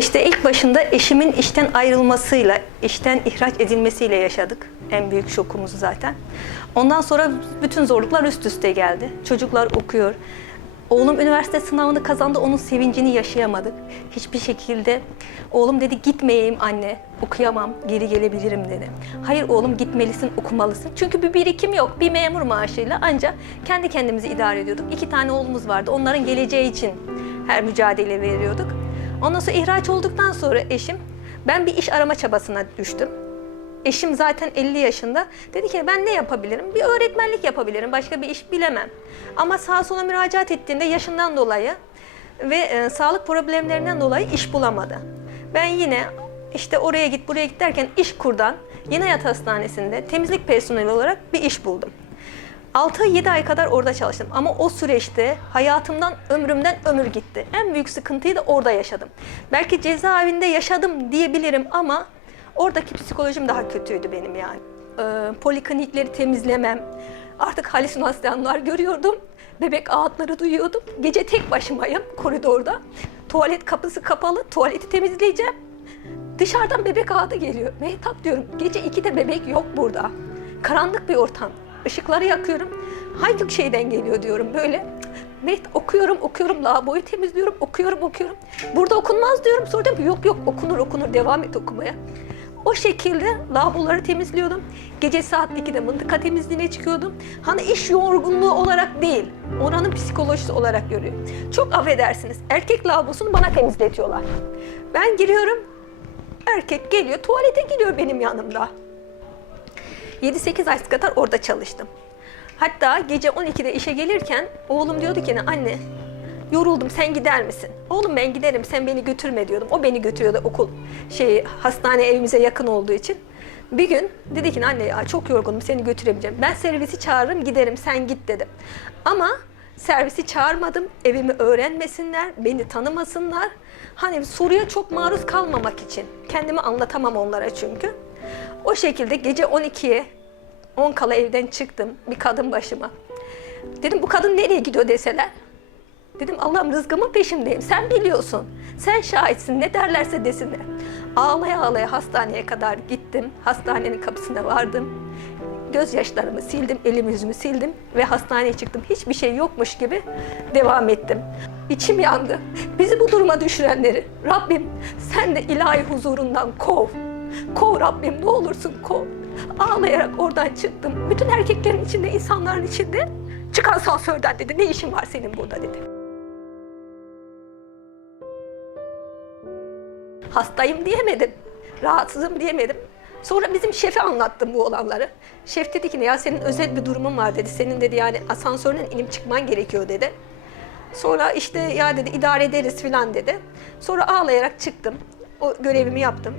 süreçte ilk başında eşimin işten ayrılmasıyla, işten ihraç edilmesiyle yaşadık. En büyük şokumuz zaten. Ondan sonra bütün zorluklar üst üste geldi. Çocuklar okuyor. Oğlum üniversite sınavını kazandı, onun sevincini yaşayamadık. Hiçbir şekilde oğlum dedi gitmeyeyim anne, okuyamam, geri gelebilirim dedi. Hayır oğlum gitmelisin, okumalısın. Çünkü bir birikim yok, bir memur maaşıyla ancak kendi kendimizi idare ediyorduk. İki tane oğlumuz vardı, onların geleceği için her mücadele veriyorduk. Ondan sonra ihraç olduktan sonra eşim, ben bir iş arama çabasına düştüm. Eşim zaten 50 yaşında. Dedi ki ben ne yapabilirim? Bir öğretmenlik yapabilirim. Başka bir iş bilemem. Ama sağa sola müracaat ettiğinde yaşından dolayı ve e, sağlık problemlerinden dolayı iş bulamadı. Ben yine işte oraya git buraya git derken iş kurdan yine yat hastanesinde temizlik personeli olarak bir iş buldum. 6-7 ay kadar orada çalıştım ama o süreçte hayatımdan, ömrümden ömür gitti. En büyük sıkıntıyı da orada yaşadım. Belki cezaevinde yaşadım diyebilirim ama oradaki psikolojim daha kötüydü benim yani. Ee, poliklinikleri temizlemem, artık halüsinasyonlar görüyordum. Bebek ağıtları duyuyordum. Gece tek başımayım koridorda. Tuvalet kapısı kapalı, tuvaleti temizleyeceğim. Dışarıdan bebek ağdı geliyor. Mehtap diyorum, gece 2'de bebek yok burada. Karanlık bir ortam. Işıkları yakıyorum. Hangi şeyden geliyor diyorum böyle. Met okuyorum, okuyorum, lavaboyu temizliyorum, okuyorum, okuyorum. Burada okunmaz diyorum. Sonra diyorum yok yok okunur okunur devam et okumaya. O şekilde lavaboları temizliyordum. Gece saat 2'de mıntıka temizliğine çıkıyordum. Hani iş yorgunluğu olarak değil, oranın psikolojisi olarak görüyor. Çok affedersiniz, erkek lavabosunu bana temizletiyorlar. Ben giriyorum, erkek geliyor, tuvalete giriyor benim yanımda. 7-8 ay kadar orada çalıştım. Hatta gece 12'de işe gelirken oğlum diyordu ki anne yoruldum sen gider misin? Oğlum ben giderim sen beni götürme diyordum. O beni götürüyordu okul şey hastane evimize yakın olduğu için. Bir gün dedi ki anne ya çok yorgunum seni götüremeyeceğim. Ben servisi çağırırım giderim sen git dedim. Ama servisi çağırmadım. Evimi öğrenmesinler, beni tanımasınlar. Hani soruya çok maruz kalmamak için. Kendimi anlatamam onlara çünkü. O şekilde gece 12'ye 10 kala evden çıktım bir kadın başıma. Dedim bu kadın nereye gidiyor deseler. Dedim Allah'ım rızkımın peşindeyim. Sen biliyorsun. Sen şahitsin. Ne derlerse desinler. Ağlaya ağlaya hastaneye kadar gittim. Hastanenin kapısına vardım. Gözyaşlarımı sildim, elimi yüzümü sildim ve hastaneye çıktım. Hiçbir şey yokmuş gibi devam ettim. İçim yandı. Bizi bu duruma düşürenleri Rabbim sen de ilahi huzurundan kov. Kov Rabbim ne olursun kov. Ağlayarak oradan çıktım. Bütün erkeklerin içinde, insanların içinde. Çık asansörden dedi. Ne işin var senin burada dedi. Hastayım diyemedim. Rahatsızım diyemedim. Sonra bizim şefe anlattım bu olanları. Şef dedi ki ya senin özel bir durumun var dedi. Senin dedi yani asansörden inip çıkman gerekiyor dedi. Sonra işte ya dedi idare ederiz filan dedi. Sonra ağlayarak çıktım. O görevimi yaptım.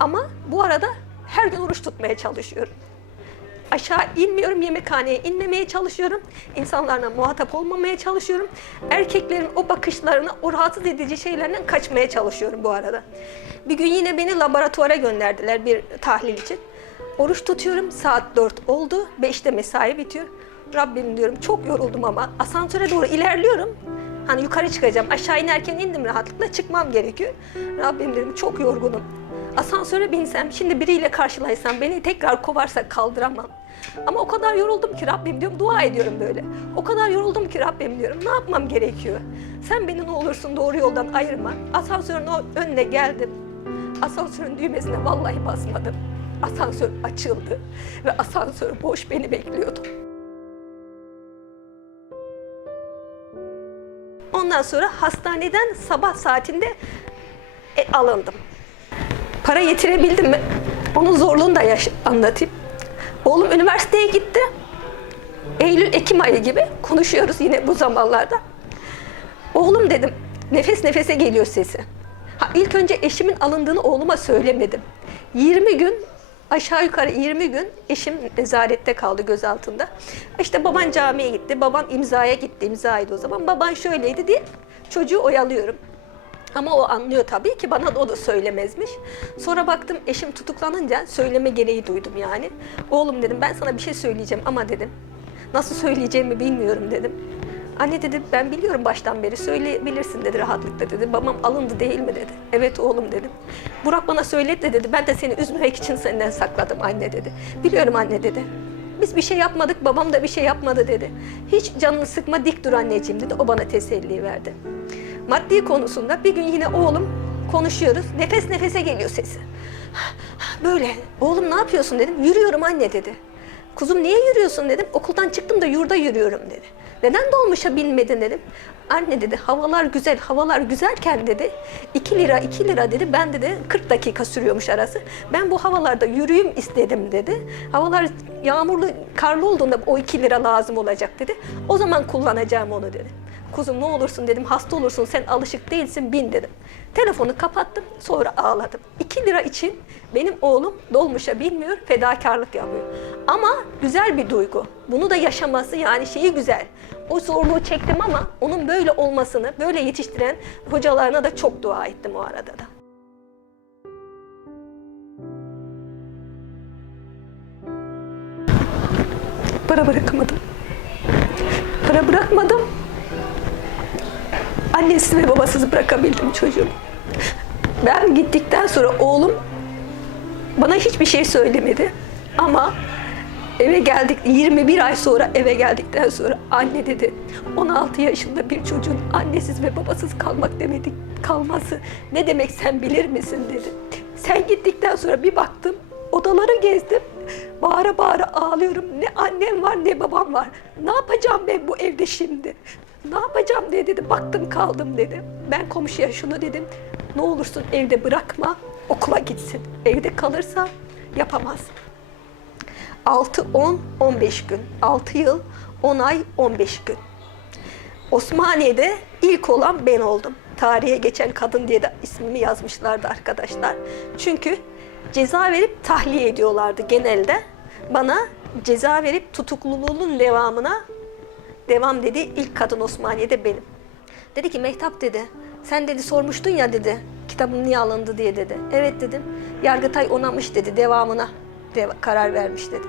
Ama bu arada her gün oruç tutmaya çalışıyorum. Aşağı inmiyorum, yemekhaneye inmemeye çalışıyorum. İnsanlarla muhatap olmamaya çalışıyorum. Erkeklerin o bakışlarına, o rahatsız edici şeylerden kaçmaya çalışıyorum bu arada. Bir gün yine beni laboratuvara gönderdiler bir tahlil için. Oruç tutuyorum, saat 4 oldu, 5'te mesai bitiyor. Rabbim diyorum çok yoruldum ama asansöre doğru ilerliyorum. Hani yukarı çıkacağım, aşağı inerken indim rahatlıkla çıkmam gerekiyor. Rabbim dedim çok yorgunum. Asansöre binsem, şimdi biriyle karşılaşsam, beni tekrar kovarsa kaldıramam. Ama o kadar yoruldum ki Rabbim diyorum, dua ediyorum böyle. O kadar yoruldum ki Rabbim diyorum, ne yapmam gerekiyor? Sen beni ne olursun doğru yoldan ayırma. Asansörün önüne geldim. Asansörün düğmesine vallahi basmadım. Asansör açıldı ve asansör boş beni bekliyordu. Ondan sonra hastaneden sabah saatinde e, alındım. Para yetirebildim mi? Onun zorluğunu da anlatayım. Oğlum üniversiteye gitti. Eylül, Ekim ayı gibi konuşuyoruz yine bu zamanlarda. Oğlum dedim, nefes nefese geliyor sesi. Ha, ilk önce eşimin alındığını oğluma söylemedim. 20 gün, aşağı yukarı 20 gün eşim nezarette kaldı gözaltında. İşte baban camiye gitti, baban imzaya gitti, imzaydı o zaman. Baban şöyleydi diye çocuğu oyalıyorum. Ama o anlıyor tabii ki bana da o da söylemezmiş. Sonra baktım eşim tutuklanınca söyleme gereği duydum yani. Oğlum dedim ben sana bir şey söyleyeceğim ama dedim. Nasıl söyleyeceğimi bilmiyorum dedim. Anne dedi ben biliyorum baştan beri söyleyebilirsin dedi rahatlıkla dedi. Babam alındı değil mi dedi. Evet oğlum dedim. Burak bana söyledi de dedi. Ben de seni üzmemek için senden sakladım anne dedi. Biliyorum anne dedi. Biz bir şey yapmadık, babam da bir şey yapmadı dedi. Hiç canını sıkma, dik dur anneciğim dedi. O bana teselli verdi. Maddi konusunda bir gün yine oğlum konuşuyoruz. Nefes nefese geliyor sesi. Böyle, oğlum ne yapıyorsun dedim. Yürüyorum anne dedi. Kuzum niye yürüyorsun dedim. Okuldan çıktım da yurda yürüyorum dedi. Neden dolmuşa binmedin dedim. Anne dedi havalar güzel, havalar güzelken dedi. 2 lira, 2 lira dedi. Ben dedi 40 dakika sürüyormuş arası. Ben bu havalarda yürüyeyim istedim dedi. Havalar yağmurlu, karlı olduğunda o 2 lira lazım olacak dedi. O zaman kullanacağım onu dedi. Kuzum ne olursun dedim hasta olursun sen alışık değilsin bin dedim. Telefonu kapattım sonra ağladım. 2 lira için benim oğlum dolmuşa bilmiyor fedakarlık yapıyor. Ama güzel bir duygu. Bunu da yaşaması yani şeyi güzel. O zorluğu çektim ama onun böyle olmasını, böyle yetiştiren hocalarına da çok dua ettim o arada da. Para bırakamadım. Para bırakmadım. Annesiz ve babasız bırakabildim çocuğumu. Ben gittikten sonra oğlum bana hiçbir şey söylemedi. Ama eve geldik 21 ay sonra eve geldikten sonra anne dedi 16 yaşında bir çocuğun annesiz ve babasız kalmak demedik kalması ne demek sen bilir misin dedi. Sen gittikten sonra bir baktım odaları gezdim. Bağıra bağıra ağlıyorum. Ne annem var ne babam var. Ne yapacağım ben bu evde şimdi? Ne yapacağım diye dedi. Baktım kaldım dedi. Ben komşuya şunu dedim. Ne olursun evde bırakma okula gitsin. Evde kalırsa yapamaz. 6, 10, 15 gün. 6 yıl, 10 ay, 15 gün. Osmaniye'de ilk olan ben oldum. Tarihe geçen kadın diye de ismimi yazmışlardı arkadaşlar. Çünkü ceza verip tahliye ediyorlardı genelde. Bana ceza verip tutukluluğunun devamına devam dedi. İlk kadın Osmaniye'de benim. Dedi ki Mehtap dedi, sen dedi sormuştun ya dedi, kitabın niye alındı diye dedi. Evet dedim, Yargıtay onamış dedi, devamına de karar vermiş dedi.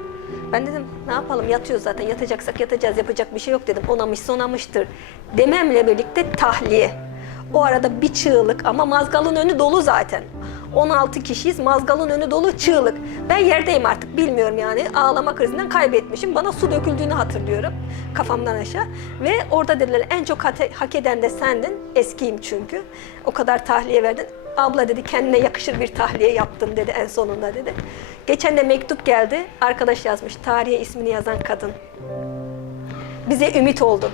Ben dedim ne yapalım yatıyor zaten yatacaksak yatacağız yapacak bir şey yok dedim. Onamışsa onamıştır. Dememle birlikte tahliye. O arada bir çığlık ama mazgalın önü dolu zaten. 16 kişiyiz mazgalın önü dolu çığlık. Ben yerdeyim artık bilmiyorum yani ağlama krizinden kaybetmişim. Bana su döküldüğünü hatırlıyorum kafamdan aşağı. Ve orada dediler en çok hak eden de sendin. Eskiyim çünkü. O kadar tahliye verdin. Abla dedi kendine yakışır bir tahliye yaptın dedi en sonunda dedi. Geçen de mektup geldi. Arkadaş yazmış. Tarihe ismini yazan kadın. Bize ümit oldu.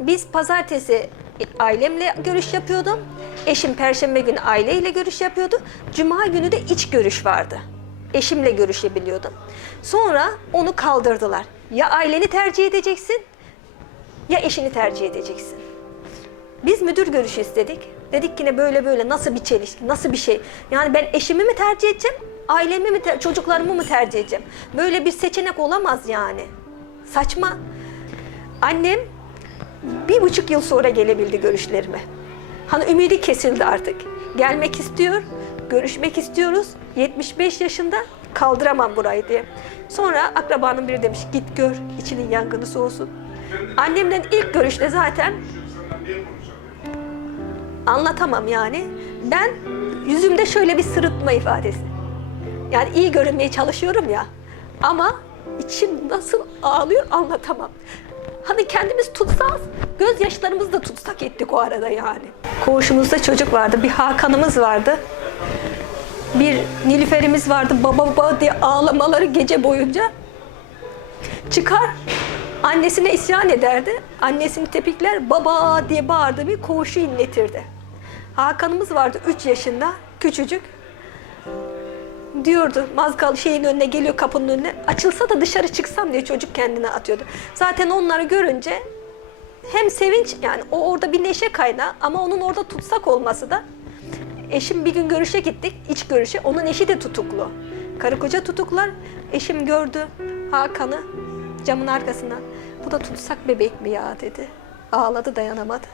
Biz pazartesi ailemle görüş yapıyordum. Eşim perşembe günü aileyle görüş yapıyordu. Cuma günü de iç görüş vardı. Eşimle görüşebiliyordum. Sonra onu kaldırdılar. Ya aileni tercih edeceksin ya eşini tercih edeceksin. Biz müdür görüşü istedik. Dedik ki ne böyle böyle nasıl bir çelişki, nasıl bir şey. Yani ben eşimi mi tercih edeceğim, ailemi mi, çocuklarımı mı tercih edeceğim? Böyle bir seçenek olamaz yani. Saçma. Annem bir buçuk yıl sonra gelebildi görüşlerime. Hani ümidi kesildi artık. Gelmek istiyor, görüşmek istiyoruz. 75 yaşında kaldıramam burayı diye. Sonra akrabanın biri demiş git gör, içinin yangını soğusun. Annemle ilk görüşte zaten anlatamam yani. Ben yüzümde şöyle bir sırıtma ifadesi. Yani iyi görünmeye çalışıyorum ya. Ama içim nasıl ağlıyor anlatamam. Hani kendimiz tutsak, gözyaşlarımızı da tutsak ettik o arada yani. Koğuşumuzda çocuk vardı, bir Hakan'ımız vardı. Bir Nilüfer'imiz vardı, baba baba diye ağlamaları gece boyunca. Çıkar, annesine isyan ederdi. Annesini tepikler, baba diye bağırdı bir koğuşu inletirdi. Hakan'ımız vardı 3 yaşında, küçücük diyordu. Mazgal şeyin önüne geliyor kapının önüne. Açılsa da dışarı çıksam diye çocuk kendine atıyordu. Zaten onları görünce hem sevinç yani o orada bir neşe kaynağı ama onun orada tutsak olması da eşim bir gün görüşe gittik iç görüşe onun eşi de tutuklu. Karı koca tutuklar. Eşim gördü Hakan'ı camın arkasından. Bu da tutsak bebek mi ya dedi. Ağladı dayanamadı.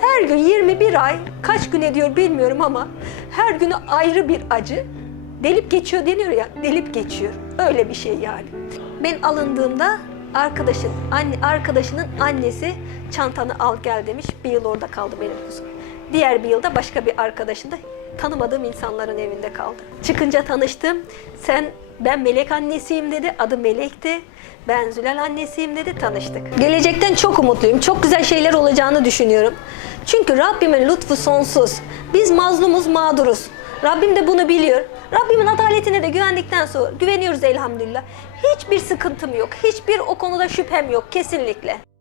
Her gün 21 ay kaç gün ediyor bilmiyorum ama her günü ayrı bir acı. Delip geçiyor deniyor ya, delip geçiyor. Öyle bir şey yani. Ben alındığımda arkadaşın anne, arkadaşının annesi çantanı al gel demiş. Bir yıl orada kaldı benim kuzum. Diğer bir yılda başka bir arkadaşın da tanımadığım insanların evinde kaldı. Çıkınca tanıştım. Sen ben Melek annesiyim dedi. Adı Melek'ti. Ben Zülal annesiyim dedi. Tanıştık. Gelecekten çok umutluyum. Çok güzel şeyler olacağını düşünüyorum. Çünkü Rabbimin lütfu sonsuz. Biz mazlumuz, mağduruz. Rabbim de bunu biliyor. Rabbimin adaletine de güvendikten sonra güveniyoruz elhamdülillah. Hiçbir sıkıntım yok. Hiçbir o konuda şüphem yok kesinlikle.